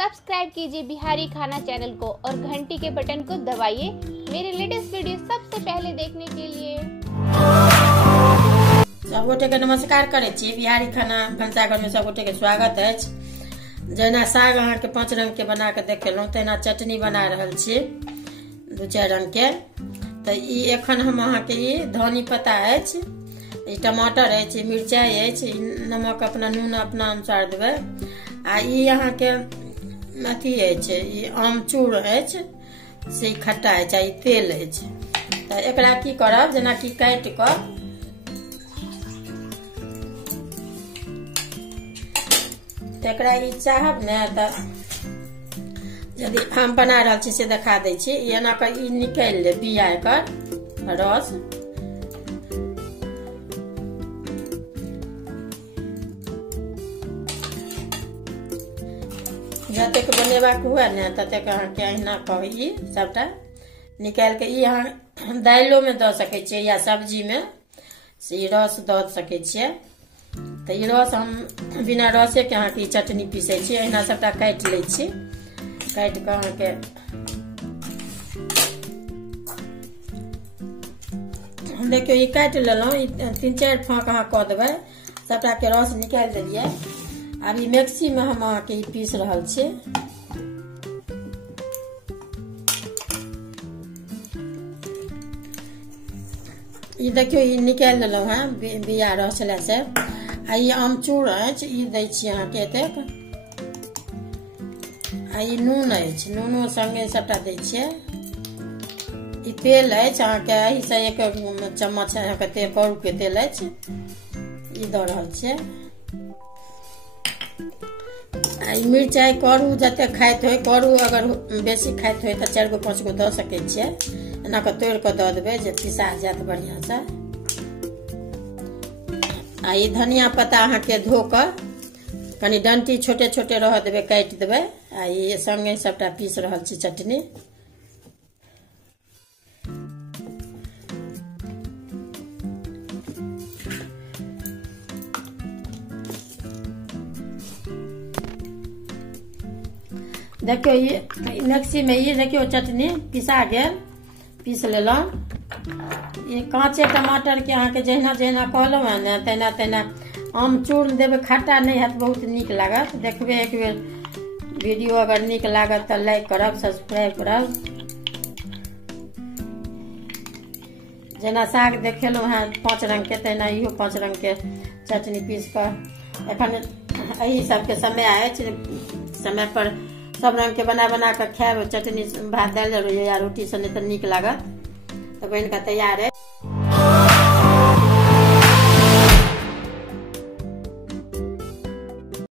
Subscribe कीजिए बिहारी खाना channel को और घंटी के बटन को दबाइए मेरे लेटेस्ट वीडियो सबसे पहले देखने के लिए। सब गोटे के नमस्कार करे छी। बिहारी खाना भंसाघर में सब गोटे के स्वागत है। जना साग अहाँ के 5 रंग के बना के देखेलौं, तेना चटनी बना रहल छी 2-4 रंग के। तो ई एखन हम अहाँ के ई धनी पत्ता अछि, ई टमाटर अछि, मिरचाई अछि, नमक अपना नून अपना अनुसार देबै। आ ई अहाँ के अथी अछि, ई आमचूर अछि से खट्टा अछि, आ ई तेल अछि। तो एकरा की करब, जेना कि काट कऽ एकरा ई चाहब ने तो यदि हम बना रहल छी से देखा दै छी। एना कऽ ई निकालि ले बिया एकर रस, जतेक बनेबाक हुए ने ततेक अहाँके अहिना कऽ ई सबटा निकालि के ई अहाँ दालियो में दऽ सकै छियै या सब्जी में से ई रस दऽ सकै छियै। तो ई रस हम बिना रसे के अहाँके चटनी पीसै छी। अहिना सबटा काटि लै छी, काटि कऽ अहाँके देखियो ई काटि लेलहुँ। ई 3-4 फाँक अहाँ कऽ देबै, सबटा के रस निकालि देलियै। अब ई मिक्सी में हम अहाँके ई पीस रहल छी। ई देखियो ई निकालि लेलहुँ हैं बिया रस छलै से। आ ई आमचूर अछि, ई दै छी अहाँके एतेक। आ ई नून अछि, नूनो संगे सबटा दै छियै। ई तेल अछि अहाँके, एही से 1 चम्मच अहाँके तेल करू के तेल अछि, ई दऽ रहल छियै। आ ई मिरचाई करू जते खाइत होय, करू अगर बेसी खाइत होय तो 4-5 गो दऽ सकै छियै। एना कऽ तोड़ि कऽ दऽ देबै जे पिसा जायत बढ़िया से। आ ई धनिया पत्ता अहाँके धो कऽ कनी डंटी छोटे छोटे रह देबै, काटि देबै। आ ई संगे सबटा पीस रहल छी चटनी। देखियो ई मिक्सी में ई देखियो चटनी पिसा गेल, पीस लेलहुँ। ये काँचे टमाटर के अहाँके जहिना जहिना कहलहुँ है ने तेना तेना आमचूर देबै, खट्टा नहीं हैत, बहुत नीक लागत। देखबै एक बेर वीडियो, अगर नीक लागत तो लाइक करब, सब्सक्राइब करब। जेना साग देखेलहुँ है 5 रंग के, तेना इहो 5 रंग के चटनी पीस कर। एखन एही सबके समय अछि, समय पर सब रंग के बना बना के खाएब। चटनी भात दालि या रोटी से नहीं तो नीक लागत। तो बन का तैयार है।